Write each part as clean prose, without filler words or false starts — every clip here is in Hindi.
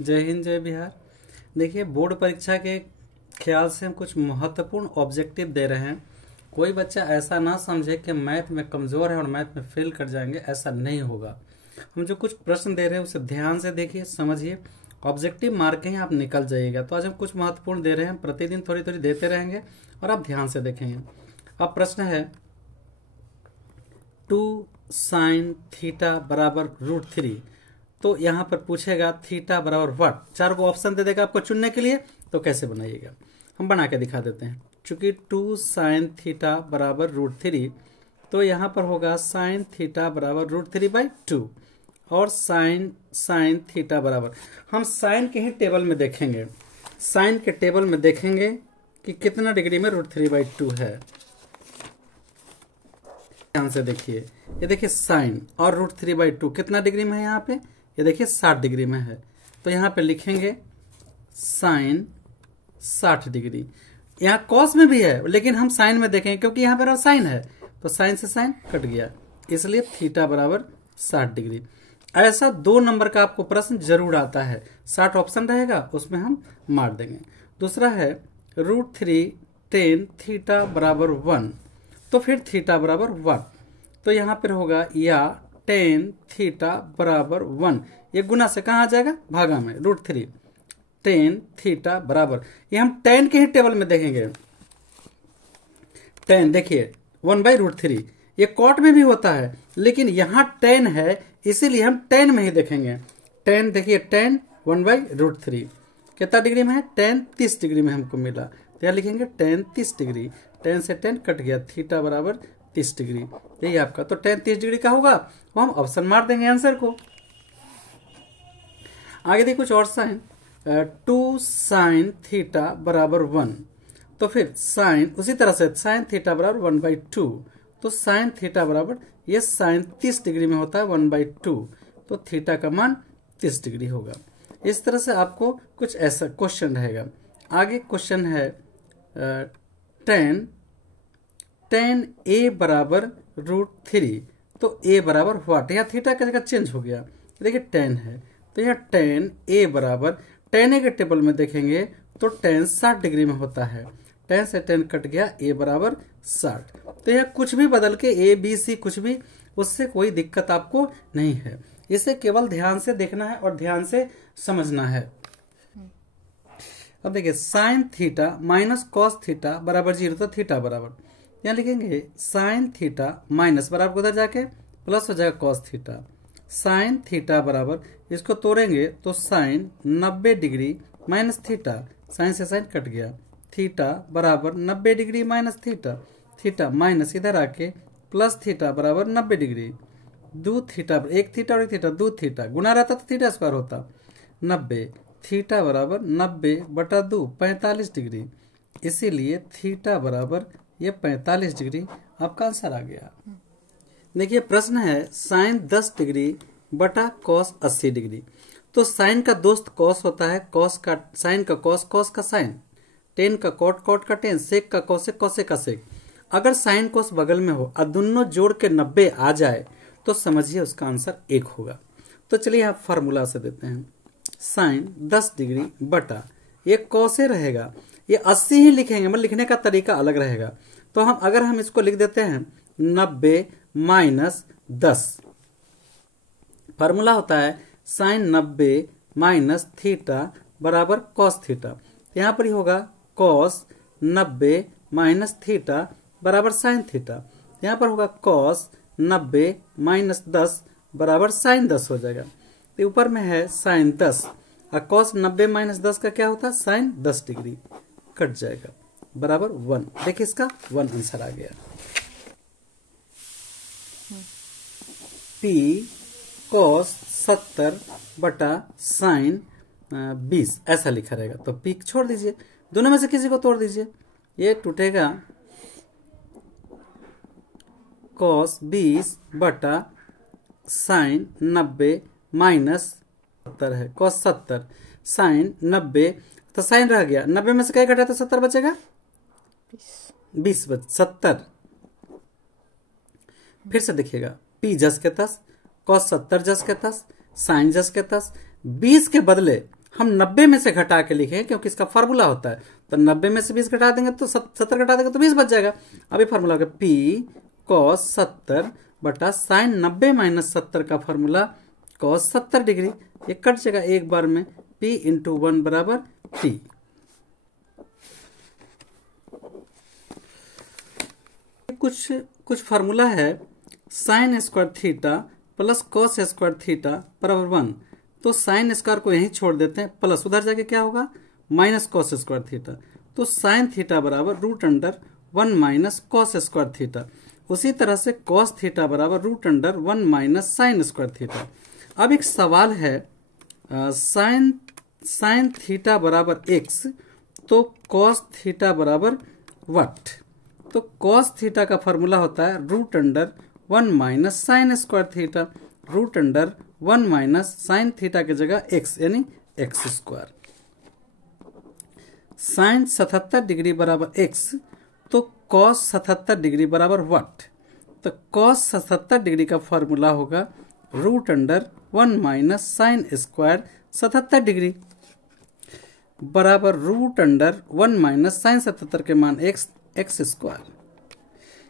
जय हिंद जय बिहार। देखिए, बोर्ड परीक्षा के ख्याल से हम कुछ महत्वपूर्ण ऑब्जेक्टिव दे रहे हैं। कोई बच्चा ऐसा ना समझे कि मैथ में कमजोर है और मैथ में फेल कर जाएंगे, ऐसा नहीं होगा। हम जो कुछ प्रश्न दे रहे हैं उसे ध्यान से देखिए, समझिए, ऑब्जेक्टिव मार्क ही आप निकल जाइएगा। तो आज हम कुछ महत्वपूर्ण दे रहे हैं, प्रतिदिन थोड़ी थोड़ी देते रहेंगे और आप ध्यान से देखेंगे। अब प्रश्न है 2 sin थीटा बराबर √3। तो यहाँ पर पूछेगा थीटा बराबर व्हाट। 4 को ऑप्शन दे देगा आपको चुनने के लिए, तो कैसे बनाइएगा हम बना के दिखा देते हैं। चूंकि 2 sin थीटा बराबर √3, तो यहाँ पर होगा sin थीटा बराबर √3/2 और sin थीटा बराबर, हम साइन के ही टेबल में देखेंगे, साइन के टेबल में देखेंगे कि कितना डिग्री में √3/2 है। ध्यान से देखिए, ये देखिए साइन और √3/2 कितना डिग्री में है यहाँ पे, ये देखिए 60 डिग्री में है। तो यहाँ पे लिखेंगे साइन 60 डिग्री। यहाँ कॉस में भी है, लेकिन हम साइन में देखेंगे क्योंकि यहाँ पर साइन है, तो साइन से साइन कट गया, इसलिए थीटा बराबर 60 डिग्री। ऐसा 2 नंबर का आपको प्रश्न जरूर आता है, 60 ऑप्शन रहेगा, उसमें हम मार देंगे। दूसरा है √3 tan थीटा बराबर 1, तो फिर थीटा बराबर 1, तो यहाँ पर होगा या tan थीटा बराबर 1, ये गुना से कहाँ आ जाएगा, भागा में, √3 tan थीटा बराबर, ये हम tan के ही टेबल में देखेंगे। tan देखिए 1/√3, ये कॉट में भी होता है, लेकिन यहाँ tan है, इसीलिए हम tan में ही देखेंगे। tan देखिए tan 1/√3 कितना डिग्री में है, tan 30 डिग्री में हमको मिला, तो यहाँ लिखेंगे tan 30 डिग्री, tan से tan कट गया, थीटा बराबर 30 डिग्री, यही आपका। तो tan 30 डिग्री का होगा, वो हम ऑप्शन मार देंगे आंसर को। आगे देखिए कुछ और साइन, 2 sin थीटा बराबर 1, तो फिर साइन उसी तरह से साइन थीटा बराबर 1/2, तो साइन थीटा बराबर, ये साइन 30 डिग्री में होता है 1/2, तो थीटा का मान 30 डिग्री होगा। इस तरह से आपको कुछ ऐसा क्वेश्चन रहेगा। आगे क्वेश्चन है tan a बराबर √3, तो a बराबर व्हाट, यहाँ थीटा का जगह चेंज हो गया, देखिए tan है, तो यहाँ tan a बराबर, tan a के टेबल में देखेंगे तो tan 60 डिग्री में होता है, tan से tan कट गया, a बराबर 60, तो यह कुछ भी बदल के a b c कुछ भी, उससे कोई दिक्कत आपको नहीं है। इसे केवल ध्यान से देखना है और ध्यान से समझना है। अब देखिए sine theta minus cos theta बराबर 0, तो थीटा बराबर, यहाँ लिखेंगे साइन थीटा माइनस बराबर उधर जाके प्लस हो जाएगा कॉस थीटा, साइन थीटा बराबर, इसको तोड़ेंगे तो sine 90 degree minus theta, sine से साइन कट गया, थीटा बराबर 90 degree minus theta, theta minus इधर आके प्लस थीटा बराबर 90 डिग्री, 2 थीटा, एक थीटा और एक थीटा, 2 थीटा, गुना रहता तो थीटा स्क्वायर होता, 90, थीटा बराबर 90/2 45 डिग्री, इसीलिए थीटा बराबर ये 45 डिग्री आपका आंसर आ गया। देखिए प्रश्न है साइन 10 डिग्री बटा कॉस 80 डिग्री, तो साइन का दोस्त कॉस होता है, कॉस का साइन का कॉस, कॉस का साइन, टेन का कॉट, कॉट का टेन, सेक का कॉसेक, कॉसेक का सेक। अगर साइन कॉस बगल में हो और दोनों जोड़ के 90 आ जाए तो समझिए उसका आंसर 1 होगा। तो चलिए यहाँ फार्मूला से देते हैं, साइन 10 डिग्री बटा, ये कॉसे रहेगा, ये 80 ही लिखेंगे, मतलब लिखने का तरीका अलग रहेगा। तो हम अगर हम इसको लिख देते हैं 90 माइनस 10, फार्मूला होता है साइन 90 माइनस थीटा बराबर कॉस थीटा, यहाँ पर ही होगा कॉस 90 माइनस थीटा बराबर साइन थीटा, यहाँ पर होगा कॉस 90 माइनस 10 बराबर साइन 10 हो जाएगा। तो ऊपर में है साइन 10 और कॉस 90 माइनस 10 का क्या होता है, साइन 10 डिग्री, कट जाएगा, बराबर 1। देखिए इसका 1 आंसर आ गया। P कॉस 70 बटा साइन 20 ऐसा लिखा रहेगा, तो P छोड़ दीजिए, दोनों में से किसी को तोड़ दीजिए, ये टूटेगा कॉस 20 बटा साइन 90 माइनस 70 है, कॉस 70 साइन 90, तो साइन रह गया, 90 में से क्या घटा तो 70 बचेगा, 20 70। फिर से देखिएगा P जस के तस, कॉस 70 जस के तस, साइन जस के तस, 20 के बदले हम 90 में से घटा के लिखे क्योंकि इसका फार्मूला होता है, तो 90 में से 20 घटा देंगे तो 70 घटा देंगे तो 20 बच जाएगा। अभी फार्मूला होगा P cos 70 बटा साइन 90 माइनस 70 का फार्मूला cos 70 डिग्री। ये कट जाएगा एक बार में, P इंटू 1 बराबर P। कुछ फार्मूला है sine square theta plus cos square theta बराबर 1, तो साइन स्क्वायर को यहीं छोड़ देते हैं, प्लस उधर जाके क्या होगा माइनस कॉस स्क्वायर थीटा, तो साइन थीटा बराबर root under 1 minus cos square theta. उसी तरह से कॉस थीटा बराबर root under 1 minus sine square theta. अब एक सवाल है साइन थीटा बराबर x, तो कॉस थीटा बराबर व्हाट, तो कॉस थीटा का फॉर्मूला होता है root under 1 minus sine square theta, root under 1 minus sine theta की जगह x यानी x स्क्वायर। साइन 77 डिग्री बराबर x, तो कॉस 77 डिग्री बराबर व्हाट, तो कॉस 77 डिग्री का फॉर्मूला होगा root under 1 minus sine square 77 degree बराबर रूट अंडर 1 माइनस साइन 77 के मान एक्स स्क्वायर।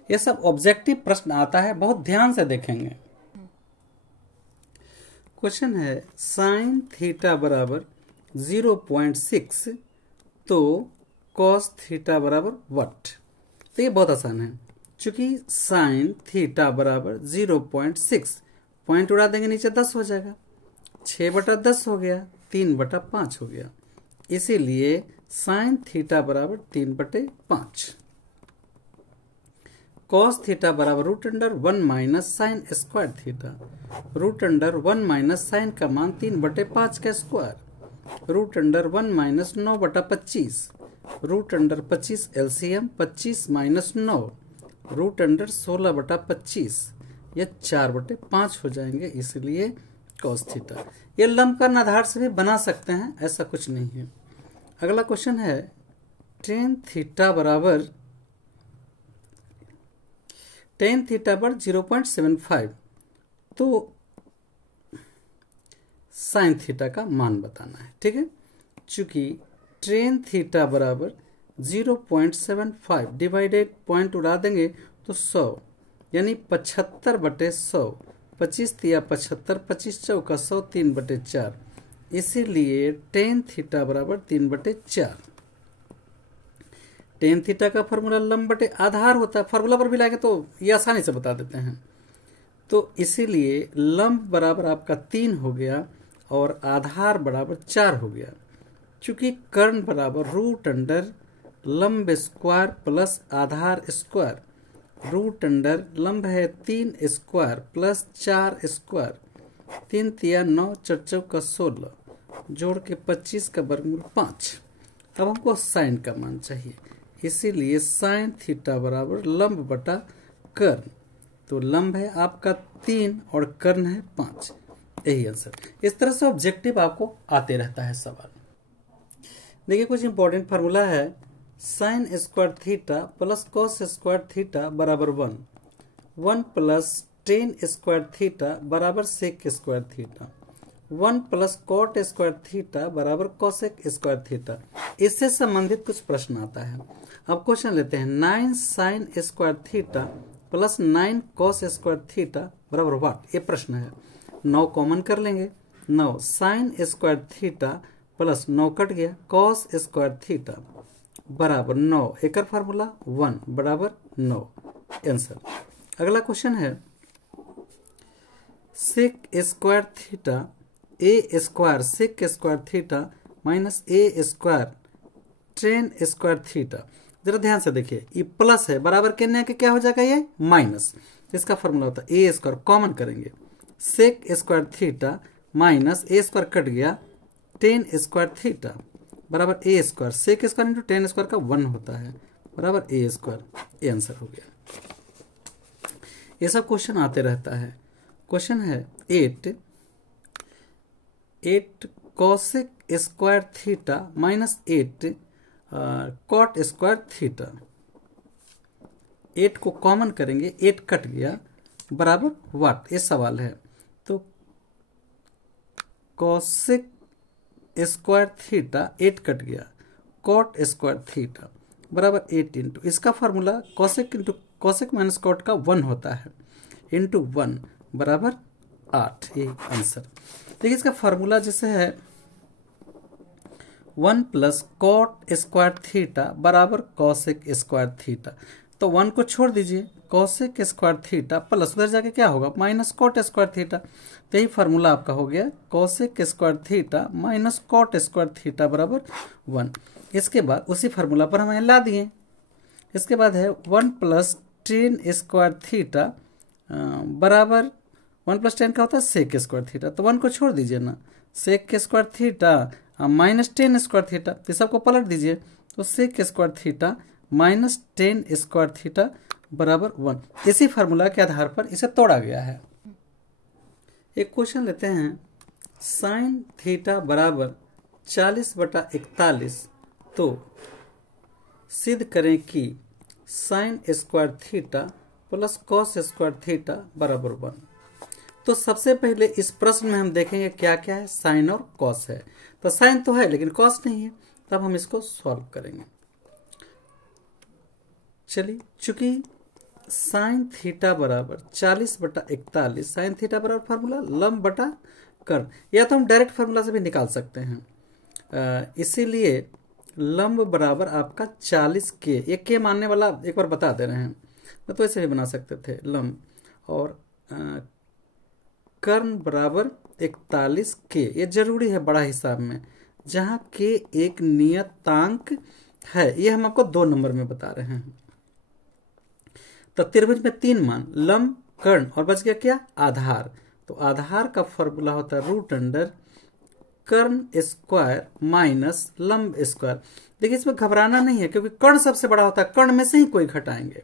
ये सब ऑब्जेक्टिव प्रश्न आता है, बहुत ध्यान से देखेंगे। क्वेश्चन है साइन थीटा बराबर 0.6, तो कॉस थीटा बराबर व्हाट। तो ये बहुत आसान है, चूंकि साइन थीटा बराबर 0.6, पॉइंट उड़ा देंगे नीचे 10 हो जाएगा, 6/10 हो गया, 3/5 हो गया, इसीलिए साइन थीटा बराबर 3/5। कॉस थीटा बराबर root under 1 minus sine square theta, root under 1 minus sine का मान 3/5 का square, root under 1 minus 9/25, root under 25 LCM 25 minus 9, root under 16/25, ये 4/5 हो जाएंगे, इसलिए कॉस थीटा। ये लंबकन आधार से भी बना सकते हैं, ऐसा कुछ नहीं है। अगला क्वेश्चन है टेन थीटा बराबर 0.75, तो साइन थीटा का मान बताना है। ठीक है, चूंकि टेन थीटा बराबर 0.75 डिवाइडेड पॉइंट उड़ा देंगे तो 100 यानी 75/100, 25 तिया 75, 25 चौका 100, 3/4, इसीलिए टेन थीटा बराबर 3/4। टेन थीटा का फॉर्मूला लंब बटे आधार होता है, फॉर्मूला पर भी लाएंगे तो ये आसानी से बता देते हैं। तो इसीलिए लंब बराबर आपका 3 हो गया और आधार बराबर 4 हो गया। चूंकि कर्ण बराबर रूट अंडर लंब स्क्वायर प्लस आधार स्क्वायर, रूट अंडर लंब है 3 स्क्वायर प्लस 4 स्क्वायर, 3 तिया 9, 4 चौका 16, जोड़ के 25 का वर्गमूल 5। अब हमको साइन का मान चाहिए, इसीलिए साइन थीटा बराबर लंब बटा कर्ण, तो लंब है आपका 3 और कर्ण है 5, यही आंसर। इस तरह से ऑब्जेक्टिव आपको आते रहता है सवाल। देखिए कुछ इंपॉर्टेंट फार्मूला है, sine square theta plus cos square theta बराबर 1, 1 प्लस टेन स्क्वायर थीटा बराबर sec square theta, 1 plus cot square theta बराबर कॉसेक स्क्वायर थीटा। इससे संबंधित कुछ प्रश्न आता है। अब क्वेश्चन लेते हैं 9 sign square theta plus 9 cos square theta बराबर व्हाट, ये प्रश्न है। 9 कॉमन कर लेंगे, 9 sign square theta plus 9 cut गया कॉस स्क्वायर थीटा बराबर 9, एक फार्मूला 1 बराबर 9, आंसर। अगला क्वेश्चन है sec square theta A square sec square theta minus A square tan square theta. जरा ध्यान से देखिए, ये प्लस है, बराबर करने के क्या हो जाएगा ये माइनस, इसका फॉर्मूला होता है ए स्क्वायर, कॉमन करेंगे sec square theta minus A square cut गया टेन स्क्वायर थीटा बराबर A square, sec square into tan square का 1 होता है बराबर ए स्क्वायर, ये आंसर हो गया। ये सब क्वेश्चन आते रहता है। क्वेश्चन है 8 cosec square theta minus 8 cot square theta, 8 को कॉमन करेंगे, 8 कट गया बराबर व्हाट, ये सवाल है। तो कॉसेक स्क्वायर थीटा 8 कट गया, कॉट स्क्वायर थीटा बराबर 8 इंटू इसका formula cosec into cosec minus cot का 1 होता है, इंटू 1 बराबर 8। ये आंसर। देखिए इसका फार्मूला जैसे है 1 प्लस कॉट स्क्वायर थीटा बराबर कॉसेक स्क्वायर थीटा, तो 1 को छोड़ दीजिए, कॉसेक स्क्वायर थीटा प्लस उधर जाके क्या होगा माइनस कॉट स्क्वायर थीटा, तो यही फार्मूला आपका हो गया cosec square theta minus cot square theta बराबर 1। इसके बाद उसी फार्मूला पर हम ला दिए। इसके बाद है 1 प्लस टेन स्क्वायर थीटा बराबर 1 प्लस 10 का होता है सेक स्क्वायर थीटा, तो 1 को छोड़ दीजिए ना, सेक के square theta minus 10 square theta, तो सबको पलट दीजिए, तो sec square theta minus 10 square theta बराबर 1। इसी फार्मूला के आधार पर इसे तोड़ा गया है। एक क्वेश्चन लेते हैं, साइन थीटा बराबर 40/41, तो सिद्ध करें कि sign square theta plus cos square theta बराबर 1। तो सबसे पहले इस प्रश्न में हम देखेंगे क्या क्या है, साइन और कॉस है। तो साइन तो है लेकिन कॉस नहीं है, तब हम इसको सॉल्व करेंगे। चलिए, चूंकि साइन थीटा बराबर 40/41, साइन थीटा बराबर फार्मूला लंब बटा कर्ण, या तो हम डायरेक्ट फार्मूला से भी निकाल सकते हैं। इसीलिए लंब बराबर आपका 40 के, ये के मानने वाला एक बार बता दे रहे हैं, तो ऐसे भी बना सकते थे लंब, और कर्ण बराबर 41 के, ये जरूरी है बड़ा हिसाब में, जहां के एक नियतांक है, ये हम आपको 2 नंबर में बता रहे हैं। तो त्रिभुज में 3 मान, लंब कर्ण और बच गया क्या आधार, तो आधार का फॉर्मूला होता है रूट अंडर कर्ण स्क्वायर माइनस लंब स्क्वायर। देखिए इसमें घबराना नहीं है, क्योंकि कर्ण सबसे बड़ा होता है, कर्ण में से ही कोई घटाएंगे।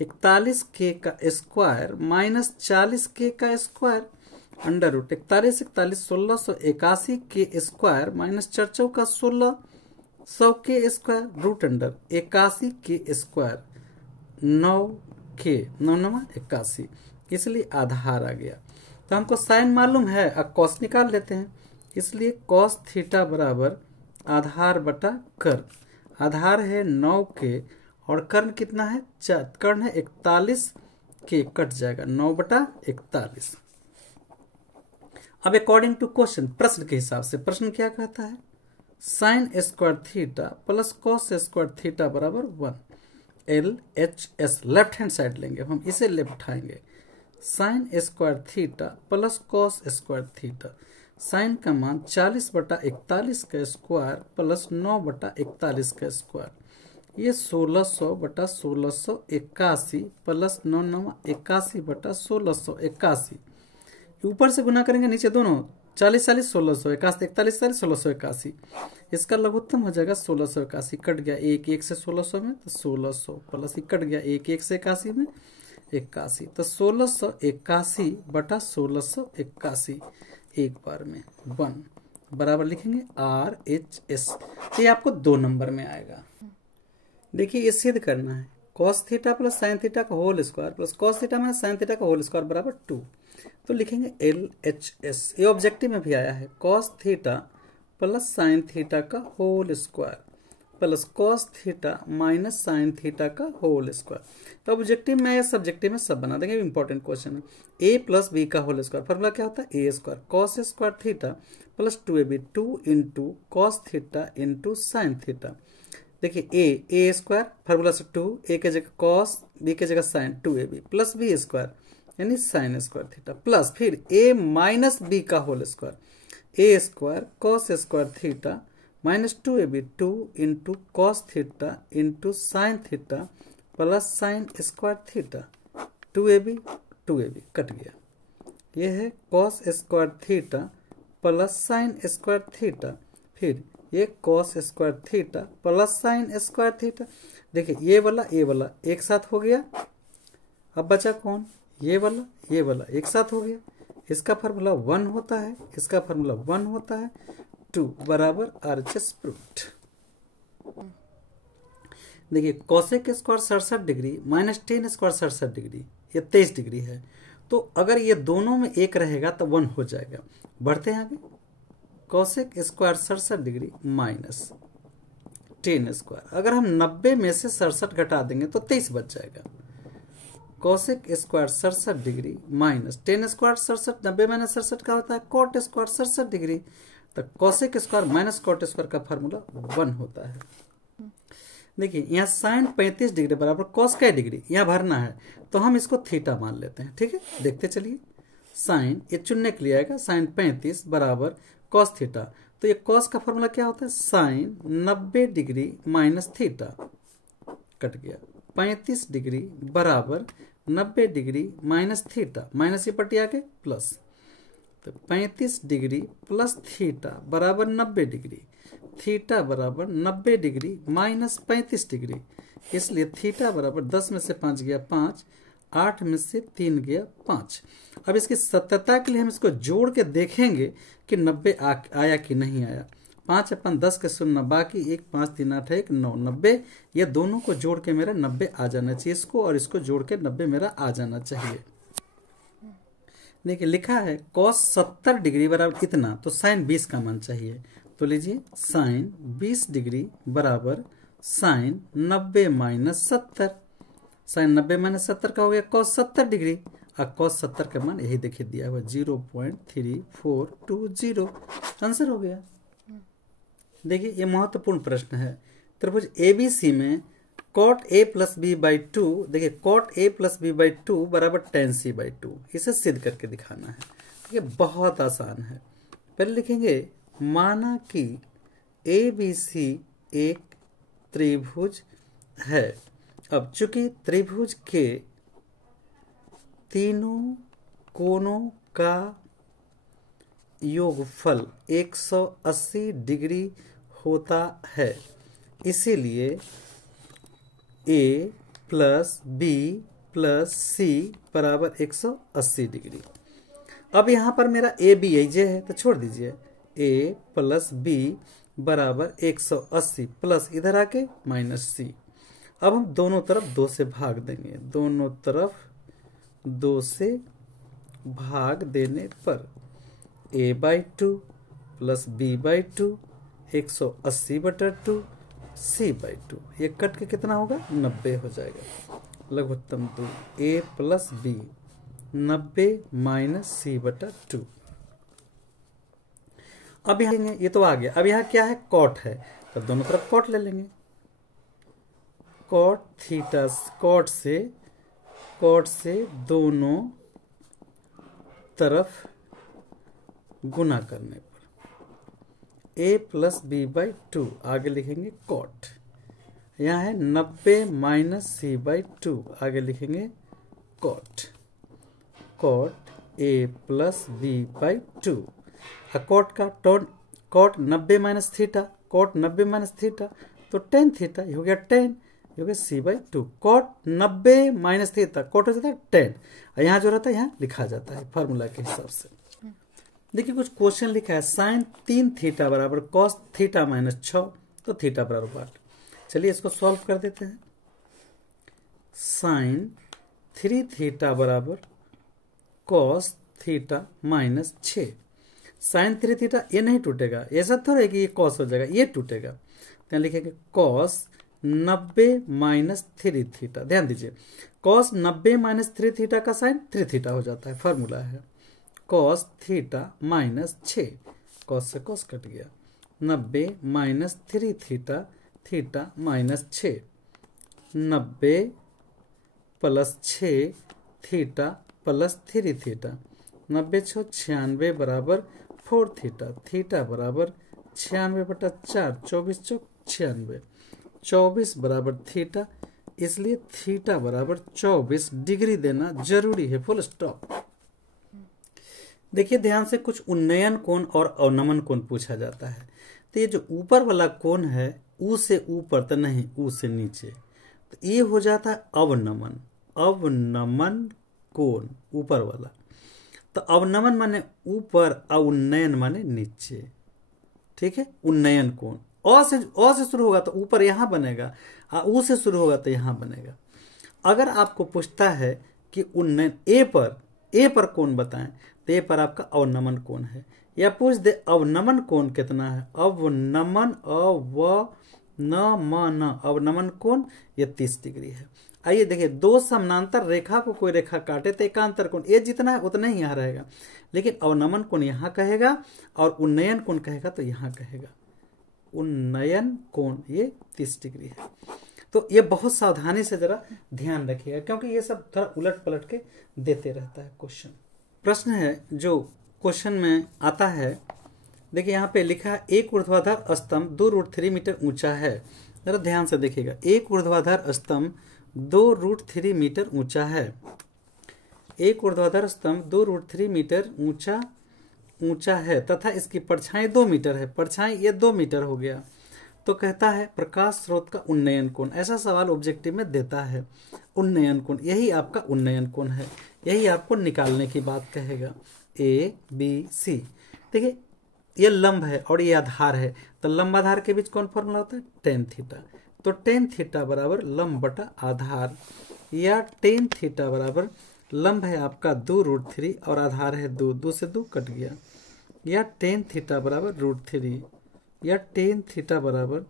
41 के का स्क्वायर माइनस 40 के का स्क्वायर अंडर रूट 41 41 1681 के स्क्वायर माइनस 4 का 1600 के स्क्वायर रूट अंडर 81 के स्क्वायर 9 के 9 9 81, इसलिए आधार आ गया। तो हमको साइन मालूम है, अब कॉस निकाल लेते हैं, इसलिए कॉस थीटा बराबर आधार बटा कर्ण। आधार है 9 के और कर्ण कितना है, कर्ण है 41 के, कट जाएगा 9/41। अब अकॉर्डिंग टू क्वेश्चन, प्रश्न के हिसाब से प्रश्न क्या कहता है, sine square theta plus cos square theta बराबर 1। LHS लेफ्ट हैंड साइड लेंगे, हम इसे लेफ्ट उठाएंगे, sine square theta plus cos square theta, sine का मान 40/41 का स्क्वायर प्लस 9/41 का स्क्वायर, ये 1600/1681 प्लस 9 9 81/1681, ऊपर से गुना करेंगे नीचे दोनों, 40 40 1681, 41 40 1681, इसका लघुत्तम हो जाएगा 1681, कट गया 1 1 से 1600 में, तो 1600 प्लस कट गया 1 1 से 81 में 81, तो 1681/1681 एक बार में 1 बराबर लिखेंगे RHS। ये आपको 2 नंबर में आएगा। देखिए ये सिद्ध करना है, cos theta plus sine theta का whole square plus cos theta minus sine theta का होल स्क्वायर बराबर 2, तो लिखेंगे LHS। ये ऑब्जेक्टिव में भी आया है, cos theta plus sine theta का whole square plus cos theta minus sine theta का होल स्क्वायर। तो ऑब्जेक्टिव में या सब्जेक्टिव में सब बना देंगे, इंपॉर्टेंट क्वेश्चन है। a प्लस बी का होल स्क्वायर, फॉर्मूला क्या होता है a square cos square theta plus 2ab, 2 into cos theta into sine theta. देखिए a स्क्वायर फार्मूला से 2, a के जगह कॉस, b के जगह sign, 2ab plus b square यानी साइन स्क्वायर थीटा, प्लस फिर a माइनस b का whole square, a square cos square theta minus 2ab, 2 into cos theta into sine theta plus sine square theta, 2ab cut गया, ये है cos square theta plus sine square theta, फिर ये cos square theta plus sine square theta. देखिए ये वाला एक साथ हो गया, अब बचा कौन, ये वाला एक साथ हो गया, इसका फार्मूला 1 होता है, इसका फार्मूला 1 होता है, 2 बराबर RHS प्रूव्ड। देखिए cosec square 67 degree minus ten square 67 degree, ये 23 डिग्री है, तो अगर ये दोनों में एक रहेगा तो 1 हो जाएगा। बढ़ते हैं आगे, cosec square 67 degree minus ten square. अगर हम 90 में से 67 घटा देंगे तो 23 बच जाएगा। Cosec square 67 degree minus ten square 67, 90 minus 67 का होता है कोट स्क्वायर 67 डिग्री। तो cosec square minus cot square का फार्मूला 1 होता है। देखिए यहाँ साइन 35 डिग्री बराबर कॉस का डिग्री यहाँ भरना है, तो हम इसको थीटा मान लेते हैं। ठीक है, देखते चलिए। साइन ये चुनने के लिए आएगा, साइन 35 बराबर कॉस थीटा। तो ये कॉस का फॉर्मूला क्या होता है, sine 90 degree minus theta, cut गया। 35 डिग्री बराबर 90 डिग्री माइनस थीटा, माइनस ये पट्टी आके प्लस, तो 35 डिग्री प्लस थीटा बराबर 90 डिग्री। थीटा बराबर 90 डिग्री माइनस 35 डिग्री, इसलिए थीटा बराबर 10 में से 5 गया 5, 8 में से 3 गया 5। अब इसकी सत्यता के लिए हम इसको जोड़ के देखेंगे कि 90 आया कि नहीं आया। 5 अपन 10 के शून्य बाकी 1, 5 3 8 1 9, 90। ये दोनों को जोड़ के मेरा 90 आ जाना चाहिए, इसको और इसको जोड़ के 90 मेरा आ जाना चाहिए। देखिए लिखा है कॉस 70 डिग्री बराबर इतना, तो साइन 20 का मान चाहिए। तो लीजिए साइन 20 डिग्री बराबर साइन 90 माइनस 70। साइन 90 माइनस 70 का हो गया कॉस 70 डिग्री, और कॉस 70 का मान यही देखिए दिया हुआ 0.3420, आंसर हो गया। देखिए ये महत्वपूर्ण प्रश्न है। त्रिभुज एबीसी में cot A plus B by 2, देखिए cot A plus B by 2 बराबर टेन सी बाई 2, इसे सिद्ध करके दिखाना है। ये बहुत आसान है। पहले लिखेंगे माना कि एबीसी एक त्रिभुज है। अब चूंकि त्रिभुज के तीनों कोणों का योगफल 180 डिग्री होता है, इसीलिए ए प्लस बी प्लस सी बराबर 180 डिग्री। अब यहां पर मेरा ए बी जे है, तो छोड़ दीजिए। ए प्लस बी बराबर 180 प्लस इधर आके माइनस सी। अब हम दोनों तरफ 2 से भाग देंगे, दोनों तरफ 2 से भाग देने पर a by 2 plus b by 2 180/2 c by 2, ये कट के कितना होगा 90 हो जाएगा। लघुत्तम 2 a plus b 90 minus c/2। अब यहाँ ये तो आ गया। अब यहाँ क्या है कॉट है, तो दोनों तरफ कॉट ले लेंगे। कॉट थीटा कॉट से दोनों तरफ गुना करने पर a प्लस बी बाई 2, आगे लिखेंगे कॉट। यहाँ है 90 माइनस सी बाई 2, आगे लिखेंगे cot. Cot a plus B by 2, cot का cot 90 minus theta, cot 90 minus theta तो टेन थीटा, ये हो गया 10, ये हो गया C by 2। Cot 90 minus theta cot हो जाता है 10, और यहाँ जो रहता है यहाँ लिखा जाता है फार्मूला के हिसाब से। देखिए कुछ क्वेश्चन लिखा है साइन 3 थीटा बराबर कॉस थीटा माइनस 6, तो थीटा बराबर 8। चलिए इसको सॉल्व कर देते हैं। साइन 3 थीटा बराबर cos theta minus 6। Sine 3 theta ये नहीं टूटेगा, ऐसा थोड़ा है कि ये कॉस हो जाएगा, ये टूटेगा। तो लिखेंगे कॉस 90 माइनस 3 थीटा। ध्यान दीजिए कॉस 90 माइनस 3 थीटा का साइन 3 थीटा हो जाता है, फार्मूला है कॉस थीटा माइनस 6, कॉस से कॉस कट गया। 90 minus 3 theta, theta minus 6, 90 plus 6 theta plus 3 theta, 90 6 96 बराबर 4 थीटा, थीटा बराबर 96/4, 24 चौक 96, 24 बराबर थीटा, इसलिए थीटा बराबर 24 डिग्री देना जरूरी है, फुल स्टॉप। देखिए ध्यान से, कुछ उन्नयन कोण और अवनमन कोण पूछा जाता है। तो ये जो ऊपर वाला कोण है ऊ से ऊपर तो नहीं, ऊ से नीचे, तो ये हो जाता है अवनमन। अवनमन कोण ऊपर वाला, तो अवनमन माने ऊपर और उन्नयन माने नीचे। ठीक है, उन्नयन कोण अ से शुरू होगा तो ऊपर यहां बनेगा, ऊ से शुरू होगा तो यहां बनेगा। अगर आपको पूछता है कि उन्नयन ए पर कोण बताएं, तो ये पर आपका अवनमन कोण है। या पूछ दे अवनमन कोण कितना है, अवनमन अवनमन कोण ये 30 डिग्री है। आइए देखिए, दो समानांतर रेखा को कोई रेखा काटे तो एकांतर कोण ये जितना है उतना ही यहाँ रहेगा, लेकिन अवनमन कोण यहाँ कहेगा और उन्नयन कोण कहेगा तो यहाँ कहेगा। उन्नयन कोण ये 30 डिग्री है। तो ये बहुत सावधानी से जरा ध्यान रखिएगा, क्योंकि ये सब थोड़ा उलट पलट के देते रहता है क्वेश्चन। प्रश्न है जो क्वेश्चन में आता है, देखिए यहाँ पे लिखा है एक ऊर्ध्वाधर स्तंभ 2√3 मीटर ऊंचा है। जरा ध्यान से देखिएगा, एक ऊर्ध्वाधर स्तंभ 2√3 मीटर ऊंचा है। एक ऊर्ध्वाधर स्तंभ 2√3 मीटर ऊंचा है तथा इसकी परछाई 2 मीटर है। परछाई ये 2 मीटर हो गया। तो कहता है प्रकाश स्रोत का उन्नयन कोण। ऐसा सवाल ऑब्जेक्टिव में देता है। उन्नयन कोण, यही आपका उन्नयन कोण है, यही आपको निकालने की बात कहेगा। ए बी सी, देखिए ये लंब है और ये आधार है, तो लंब आधार के बीच कौन फॉर्मूला होता है, टेन थीटा। तो टेन थीटा बराबर लंब बटा आधार, या टेन थीटा बराबर लंब है आपका 2√3 और आधार है 2, 2 से 2 कट गया, या टेन थीटा बराबर √3, या टेन थीटा बराबर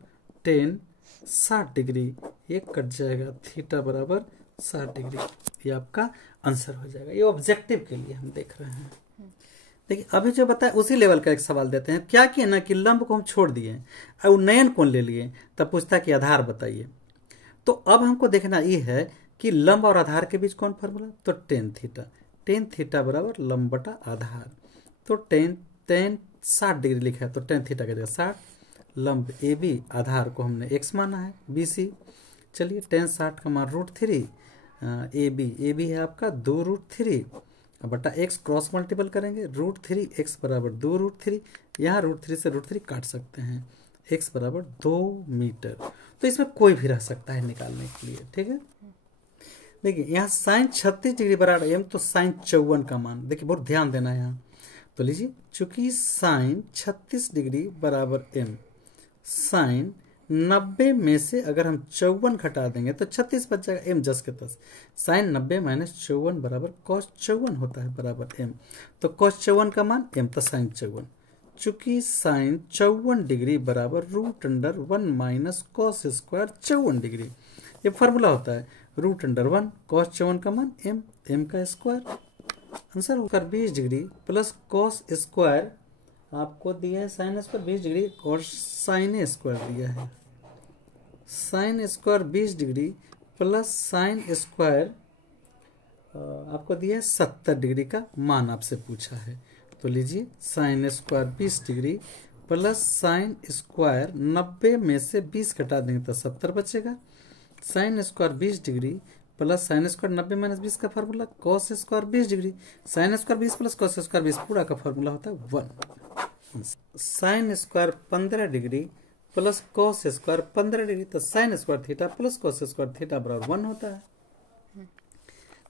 60 डिग्री, ये कट जाएगा, थीटा बराबर 60 डिग्री। ये आपका आंसर हो जाएगा। ये ऑब्जेक्टिव के लिए हम देख रहे हैं। देखिए अभी जो बताया उसी लेवल का एक सवाल देते हैं। क्या किया ना कि लंब को हम छोड़ दिए और उन्नयन कोण ले लिए, तब पूछता कि आधार बताइए। तो अब हमको देखना ये है कि लंब और आधार के बीच कौन फॉर्मूला, तो टेन थीटा। टेन थीटा बराबर लंब बटा आधार। तो टेन 60 डिग्री लिखा है, तो टेन थीटा का जगह 60। लंब ए बी, आधार को हमने x माना है, बी सी। चलिए टेन 60 का मान √3, ए बी है आपका 2√3 बटा x, क्रॉस मल्टीपल करेंगे, √3x बराबर 2√3। यहाँ √3 से √3 काट सकते हैं, x बराबर 2 मीटर। तो इसमें कोई भी रह सकता है निकालने के लिए, ठीक है। देखिए यहाँ साइन 36 डिग्री बराबर m, तो साइन 54 का मान, देखिए बहुत ध्यान देना है यहाँ। तो लीजिए चूंकि साइन 36 डिग्री बराबर m, साइन 90 में से अगर हम 54 घटा देंगे तो 36 बच जाएगा, m जस के तस। साइन 90 माइनस 54 बराबर कॉस 54 होता है, बराबर m। तो कॉस 54 का मान m, तो साइन 54। चूंकि साइन 54 डिग्री बराबर √1 माइनस कॉस स्क्वायर 54 डिग्री, ये फॉर्मूला होता है। √1 कॉस 54 का मान m का स्क्वायर। आंसर होकर 20 डिग्री प्लस कॉस स्क्वायर आपको दिया है साइन स्क्वायर 20 डिग्री और साइन स्क्वायर दिया है। Sine square 20 degree plus sine square आपको दिया है 70 डिग्री का मान आपसे पूछा है। तो लीजिए sine square 20 degree plus sine square 90 में से 20 घटा देंगे तो 70 बचेगा। Sine square 20 degree plus sine square 90 minus 20 का formula cos square 20 degree. Sine square 20 plus cos square 20 पूरा का फॉर्मूला होता है 1। Sine square 15 degree plus cos square 15 degree, तो sine square theta plus cos square theta बराबर 1 होता है।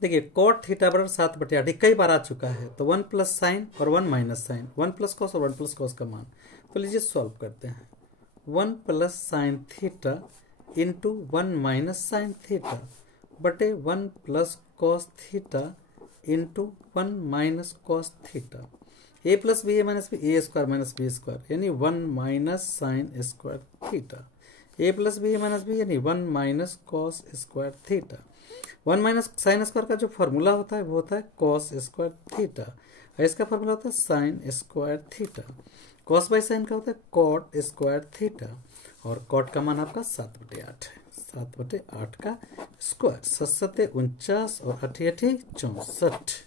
देखिए कॉट थीटा बराबर 7/8 कई बार आ चुका है, तो 1 प्लस साइन और 1 माइनस साइन, 1 प्लस कॉस और 1 प्लस कॉस का मान। तो लीजिए सॉल्व करते हैं। 1 plus sine theta into 1 minus sine theta बटे 1 plus cos theta into 1 minus cos theta. A plus B A minus B, A square minus B square, यानी 1 minus sine square theta. A plus B A minus B यानी 1 minus cos square theta. 1 minus sine square का जो फॉर्मूला होता है वो होता है कॉस स्क्वायर थीटा, और इसका फॉर्मूला होता है sine square theta. Cos by sine का होता है कॉट स्क्वायर थीटा, और कॉट का मान आपका 7/8 है। 7/8 का स्क्वायर, 7 49 और 8 64।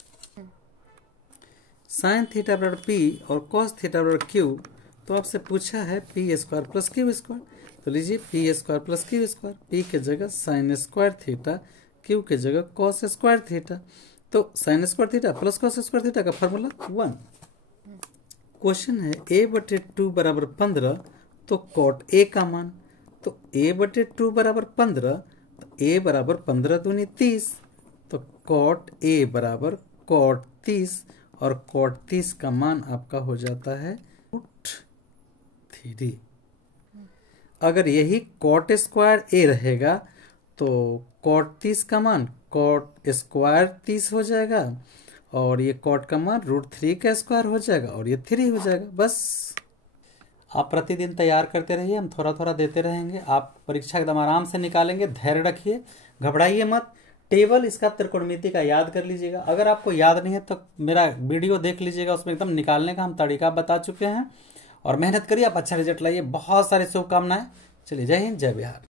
साइन थीटा बराबर पी और कॉस थीटा बराबर क्यू, तो आपसे पूछा है P square plus Q square. तो लीजिए P square plus Q square, P के जगह साइन स्क्वायर थीटा, क्यू के जगह कॉस स्क्वायर थीटा। तो sine square theta plus cos square theta का फॉर्मूला 1। क्वेश्चन है a/2 बराबर 15, तो कॉट ए का मान। तो a/2 बराबर 15, तो a बराबर 15 दूनी 30, तो कॉट ए बराबर कॉट 30, और कॉट 30 का मान आपका हो जाता है √3। अगर यही कॉट स्क्वायर ए रहेगा तो कॉट 30 का मान कॉट स्क्वायर 30 हो जाएगा, और ये कॉट का मान √3 का स्क्वायर हो जाएगा और ये 3 हो जाएगा। बस आप प्रतिदिन तैयार करते रहिए, हम थोड़ा थोड़ा देते रहेंगे, आप परीक्षा एकदम आराम से निकालेंगे। धैर्य रखिए, घबराइए मत। टेबल इसका त्रिकोणमिति का याद कर लीजिएगा, अगर आपको याद नहीं है तो मेरा वीडियो देख लीजिएगा, उसमें एकदम निकालने का हम तरीका बता चुके हैं। और मेहनत करिए, आप अच्छा रिजल्ट लाइए। बहुत सारी शुभकामनाएं। चलिए, जय हिंद, जय बिहार।